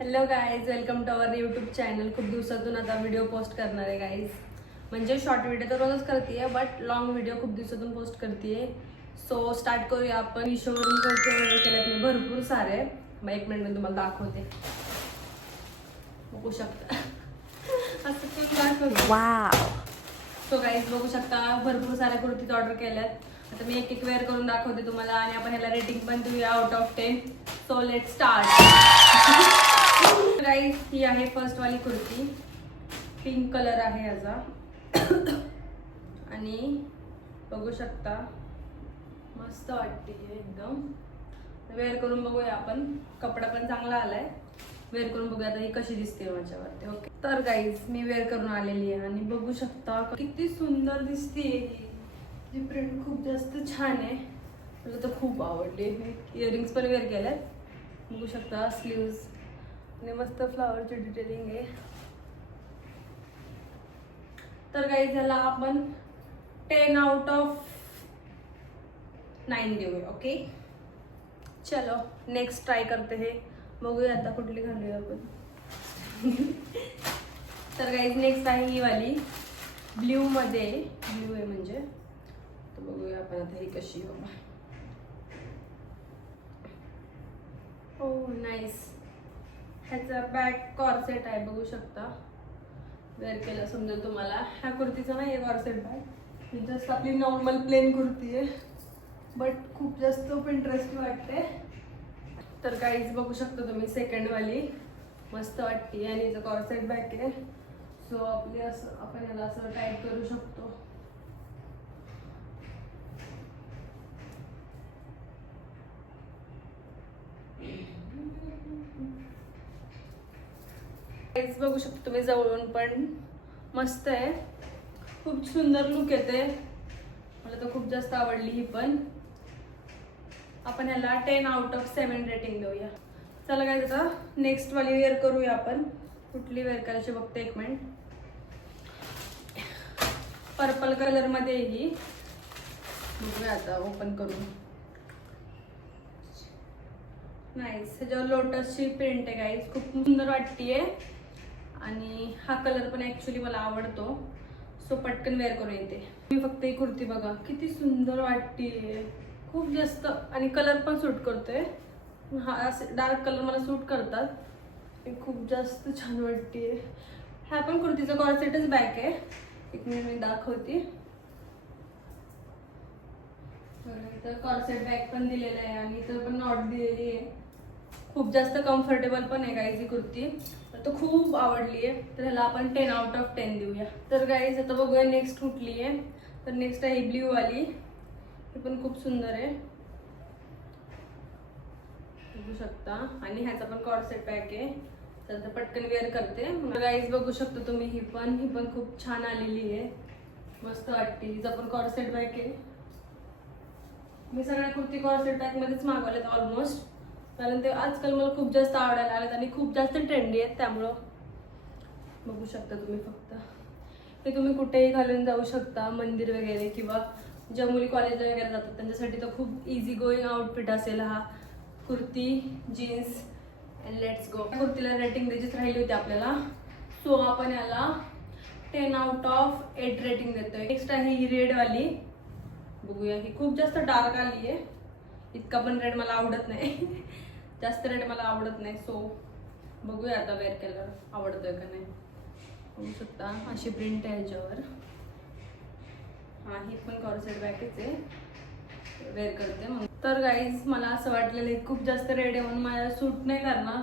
Hello guys, welcome to our YouTube channel. खूप दिवसातून आता व्हिडिओ पोस्ट करणार आहे गाईज. म्हणजे शॉर्ट व्हिडिओ तर रोजच करते बट लॉंग व्हिडिओ खूप दिवसातून पोस्ट करते. सो स्टार्ट करूया आपण. मिशोवरून कुर्ती ऑर्डर केल्यात मी भरपूर सारे. मग एक मिनिट मी तुम्हाला दाखवते. बघू शकता असं पण दाखवते. वाव. सो गाईज बघू शकता भरपूर साऱ्या कुर्तीज ऑर्डर केल्यात. आता मी एक एक वेअर करून दाखवते तुम्हाला आणि आपण ह्याला रेटिंग पण देऊया out of 10. So let start. Guys ही आहे फर्स्ट वाली कुर्ती. पिंक कलर आहे याचा आणि बघू शकता मस्त वाटते एकदम. वेअर करून बघूया आपण. कपडा पण चांगला आलाय. वेअर करून बघूया आता ही कशी दिसते माझ्यावरती. ओके तर गाईज मी वेअर करून आलेली आहे आणि बघू शकता किती सुंदर दिसते. ही प्रिंट खूप जास्त छान आहे. मला तर खूप आवडली. इयरिंग्स पण वेअर केल्यात. बघू शकता स्लीव्स आणि मस्त फ्लावरची डिटेलिंग आहे. तर गाईज ह्याला आपण 10 आउट ऑफ 9 देऊया. ओके चलो नेक्स्ट ट्राय करते हे. बघूया आता कुठली घालूया आपण. तर गाईज नेक्स्ट आहे ही वाली ब्ल्यू मध्ये. ब्ल्यू आहे म्हणजे तर बघूया आपण आता ही कशी बाबा. हो नाईस. ह्याचा बॅक कॉर्सेट आहे बघू शकता. वेअर केलं समजेल तुम्हाला. ह्या कुर्तीचा नाही आहे कॉर्सेट बॅग. ही जस्ट आपली नॉर्मल प्लेन कुर्ती आहे बट खूप जास्त इंटरेस्टिंग वाटते. तर काहीच बघू शकता तुम्ही सेकंड वाली मस्त वाटते आणि हिचं कॉर्सेट बॅक आहे. सो आपली असं आपण याला असं टाईट करू शकतो. बघू शकतो तुम्ही जवळून पण मस्त आहे. खूप सुंदर लुक येते. मला तर खूप जास्त आवडली ही पण. आपण ह्याला 10 आउट ऑफ 7 रेटिंग देऊया. चला काय आता नेक्स्ट वाली वेअर करूया आपण. कुठली वेअर करायची बघते एक मिनिट. पर्पल कलर मध्ये ही बघूया आता ओपन करून. नाईस. ह्याच्यावर लोटसची प्रिंट आहे गाईज. खूप सुंदर वाटतीये आणि हा कलर पण ऍक्च्युली मला आवडतो. सो पटकन वेअर करून येते मी. फक्त ही कुर्ती बघा किती सुंदर वाटतीये. खूप जास्त आणि कलर पण सूट करतोय. हा असे डार्क कलर मला सूट करतात. खूप जास्त छान वाटतीये. ह्या पण कुर्तीचा कॉर्सेटच बॅक आहे. एक मिनिट मी दाखवते. इथं कॉर्सेट बॅक पण दिलेला आहे आणि इथं पण नॉट दिलेली आहे. खूप जास्त कम्फर्टेबल पण आहे गाईज ही कुर्ती. तर खूप आवडली आहे. तर ह्याला आपण 10 आउट ऑफ 10 देऊया. तर गाईज आता बघूया नेक्स्ट कुठली आहे. तर नेक्स्ट आहे ही ब्ल्यू वाली. ही पण खूप सुंदर आहे बघू शकता आणि ह्याचा पण कॉर्सेट बॅक आहे. तर पटकन वेअर करते. गाईज बघू शकता तुम्ही ही पण खूप छान आलेली आहे. मस्त वाटते. हिचा पण कॉर्सेट बॅक आहे. मी सगळ्या कुर्ती कॉर्सेट बॅक मध्येच मागवल्यात ऑलमोस्ट. कारण ते आजकाल मला खूप जास्त आवडायला आलेत आणि खूप जास्त ट्रेंडी आहेत. त्यामुळं बघू शकता तुम्ही. फक्त हे तुम्ही कुठेही घालून जाऊ शकता. मंदिर वगैरे किंवा ज्या मुली कॉलेजला वगैरे जातात त्यांच्यासाठी तर खूप इझी गोईंग आउटफिट असेल हा. Kurti jeans and let's go. कुर्तीला रेटिंग द्यायचीच राहिली होती आपल्याला. सो आपण याला 10 आउट ऑफ 8 रेटिंग देतोय. नेक्स्ट आहे ही रेड वाली. बघूया. ही खूप जास्त डार्क आली आहे. इतका पण रेड मला आवडत नाही. जास्त रेड मला आवडत नाही. सो बघूया आता वेअर केल्यावर आवडतोय का नाही. बघू शकता अशी प्रिंट आहे ह्याच्यावर. हा ही पण कॉर्सेट बॅकच आहे. वेअर करते मग. तर गाईज मला असं वाटलेलं आहे खूप जास्त रेड आहे म्हणून मला सूट नाही करणार.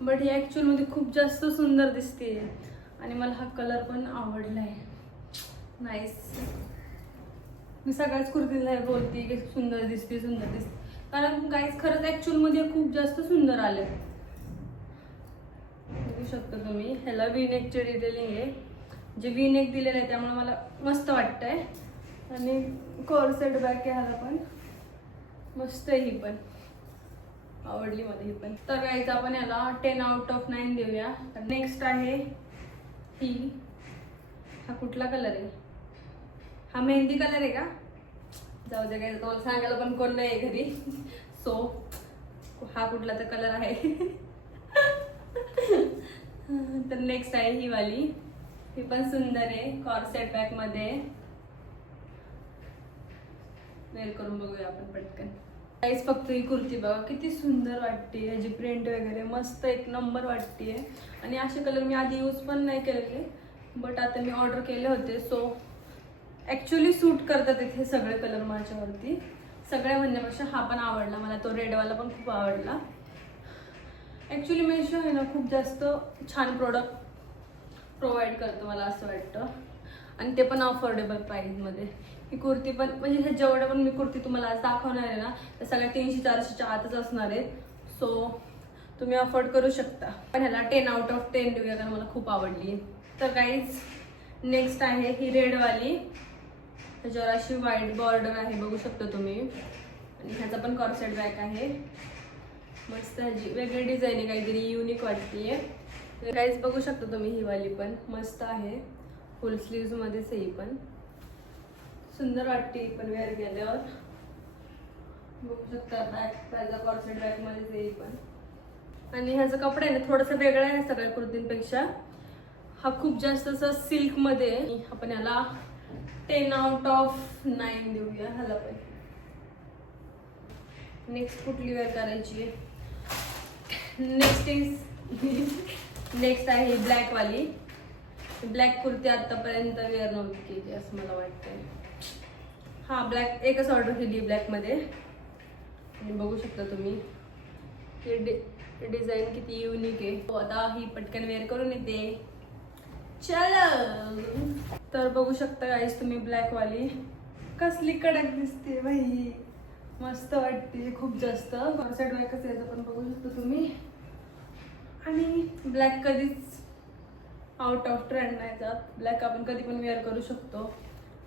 बट ही ॲक्च्युअलमध्ये खूप जास्त सुंदर दिसते आणि मला हा कलर पण आवडला आहे. नाईस. मी सगळ्याच कुर्तीला बोलते की सुंदर दिसते सुंदर दिसते. कारण गाईज खरंच ॲक्च्युअलमध्ये खूप जास्त सुंदर आले. बघू शकता तुम्ही. ह्याला वी नेकची डिटेलिंग आहे. जे वी नेक दिलेलं आहे त्यामुळे मला मस्त वाटतंय. आणि कॉर्सेट बॅक आहे ह्याला पण. मस्त आहे ही पण. आवडली मला ही पण. तर गाईज आपण याला 10 आउट ऑफ 9 देऊया. नेक्स्ट आहे ही. हा कुठला कलर आहे. हा मेहंदी कलर आहे का. जाऊ दे काय तुम्हाला सांगायला पण कोण नाही घरी. सो हा कुठला तर कलर आहे. तर नेक्स्ट आहे ही वाली, ही पण सुंदर आहे, कॉर्सेट पॅक मध्ये. वेअर करून बघूया आपण पटकन. गाईस फक्त ही कुर्ती बघा किती सुंदर वाटते, याची प्रिंट वगैरे मस्त एक नंबर वाटते. आणि असे कलर मी आधी यूज पण नाही केलेले, बट आता मी ऑर्डर केले होते, सो ॲक्च्युली सूट करतात इथे सगळे कलर माझ्यावरती. सगळ्या म्हणण्यापेक्षा हा पण आवडला मला, तो रेडवाला पण खूप आवडला. ॲक्च्युली मेशो आहे ना खूप जास्त छान प्रोडक्ट प्रोव्हाइड करतो मला असं वाटतं, आणि ते पण अफोर्डेबल प्राईजमध्ये. ही कुर्ती पण म्हणजे ह्या जेवढ्या पण मी कुर्ती तुम्हाला आज दाखवणार आहे ना, त्या सगळ्या 300-400च्या आतच असणार आहेत. सो तुम्ही अफोर्ड करू शकता. पण ह्याला 10 out of 10 देऊया, कारण मला खूप आवडली. तर गाईज नेक्स्ट आहे ही रेडवाली, त्याच्यावर अशी व्हाईट बॉर्डर आहे बघू शकता तुम्ही, आणि ह्याचा पण कॉर्सेट बॅक आहे. मस्त ह्याची वेगळी डिझाईन आहे, काहीतरी युनिक वाटते. गाईज बघू शकता तुम्ही, ही वाली पण मस्त आहे, फुल स्लीव्ज मध्येच ही पण सुंदर वाटते. पण वेअर केल्यावर बघू शकता, बॅक त्याचा कॉर्सेट बॅक मध्येच ही पण. आणि ह्याचा कपडा आहे ना थोडासा वेगळा आहे सगळ्या कुर्तींपेक्षा. हा खूप जास्त असा सिल्क मध्ये. आपण याला 10 out of 9 देऊया ह्याला पण. नेक्स्ट कुठली वेअर करायची आहे? नेक्स्ट आहे ब्लॅक वाली. ब्लॅक कुर्ती आतापर्यंत वेअर नव्हती केली असं मला वाटतंय. हा ब्लॅक एकच ऑर्डर केली ब्लॅक मध्ये, आणि बघू शकता तुम्ही डिझाईन किती युनिक आहे. आता ही पटकन वेअर करून येते. चल तर बघू शकता गाईस तुम्ही, ब्लॅक वाली कसली कडक दिसते बाई, मस्त वाटते खूप जास्त. कॉर्सेट बॅकच याचं पण बघू शकता तुम्ही. आणि ब्लॅक कधीच आउट ऑफ ट्रेंड नाही जात, ब्लॅक आपण कधी पण वेअर करू शकतो.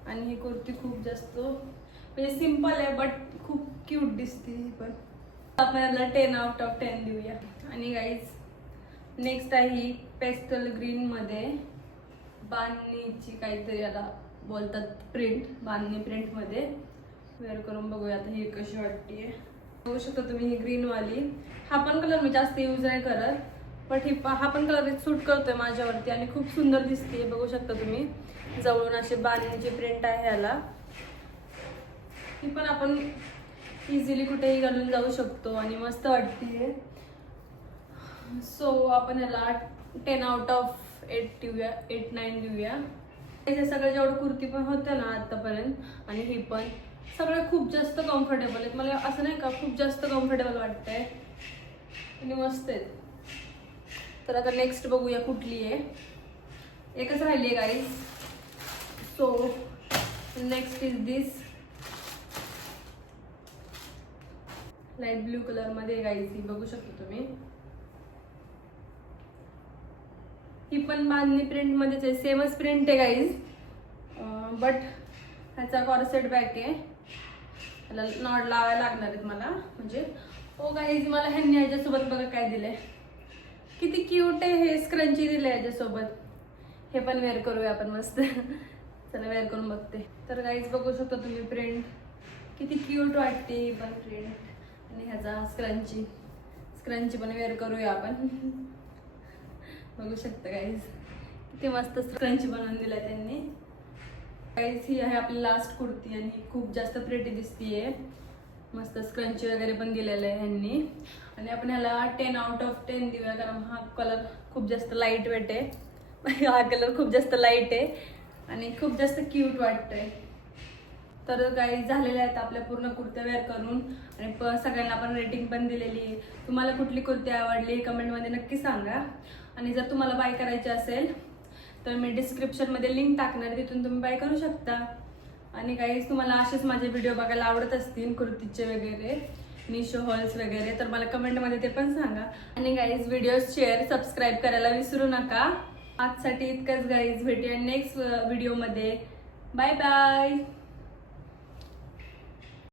आणि ही कुर्ती खूप जास्त म्हणजे सिम्पल आहे, बट खूप क्यूट दिसते ही पण. आपण याला 10 out of 10 देऊया. आणि गाईज नेक्स्ट आहे ही पेस्टल ग्रीन मध्ये, बांधणीची काहीतरी याला बोलतात प्रिंट, बांधणी प्रिंट मध्ये. वेअर करून बघूया आता ही कशी वाटते. बघू शकता तुम्ही ही ग्रीन वाली. हा पण कलर मी जास्त यूज नाही करत, बट हा पण कलर सूट करतोय माझ्यावरती आणि खूप सुंदर दिसते. बघू शकता तुम्ही जवळून अशी बांधणीची प्रिंट आहे ह्याला. ही पण आपण इझिली कुठेही घालून जाऊ शकतो आणि मस्त वाटते. सो आपण ह्याला 10 out of 8 देऊया, 8-9 देऊया. हे सगळं जेवढं कुर्ती पण होतं ना आतापर्यंत, आणि ही पण सगळं खूप जास्त कम्फर्टेबल आहेत. मला असं नाही का खूप जास्त कम्फर्टेबल वाटतंय आणि मस्त आहेत. तर आता नेक्स्ट बघूया कुठली आहे. एकच राहिली आहे guys. So next is this light blue colour मध्ये गाईज. ही बघू शकता तुम्ही, ही पण बांधणी प्रिंट मध्येच आहे, सेमच प्रिंट आहे गाईज, बट ह्याचा कॉर्सेट बॅक आहे. ह्याला नॉट लावायला लागणार आहेत मला, म्हणजे ओ गाईज मला ह्यांनी ह्याच्यासोबत बघा काय दिलंय, किती क्यूट आहे. हे स्क्रंची दिले ह्याच्यासोबत. हे पण वेअर करूया आपण मस्त. चला वेअर करून बघते. तर गाईज बघू शकता तुम्ही प्रिंट किती क्यूट वाटते पण प्रिंट. आणि ह्याचा स्क्रंची पण वेअर करूया आपण. बघू शकता गाईज किती मस्त स्क्रंची बनवून दिलाय त्यांनी. गाईज ही आहे आपली लास्ट कुर्ती आणि खूप जास्त प्रिटी दिसतीये. मस्त स्क्रंची वगैरे पण दिलेलं आहे ह्यांनी. आणि आपण ह्याला 10 out of 10 देऊया, कारण हा कलर खूप जास्त लाईट वेट आहे. हा कलर खूप जास्त लाईट आहे आणि खूप जास्त क्यूट वाटतंय. तर गाईज झालेल्या आहेत आपल्या पूर्ण कुर्त्या वेअर करून, आणि सगळ्यांना आपण रेटिंग पण दिलेली आहे. तुम्हाला कुठली कुर्ती आवडली कमेंटमध्ये नक्की सांगा. आणि जर तुम्हाला बाय करायची असेल तर मी डिस्क्रिप्शनमध्ये लिंक टाकणार, तिथून तुम्ही बाय करू शकता. आणि गाईज तुम्हाला असेच माझे व्हिडिओ बघायला आवडत असतील कुर्तीचे वगैरे, मिशो हॉल्स वगैरे, तर मला कमेंटमध्ये ते पण सांगा. आणि गाईज व्हिडिओ शेअर सबस्क्राईब करायला विसरू नका. आजसाठी इतकंच गाईज, भेटूया नेक्स्ट व्हिडिओमध्ये. Bye bye.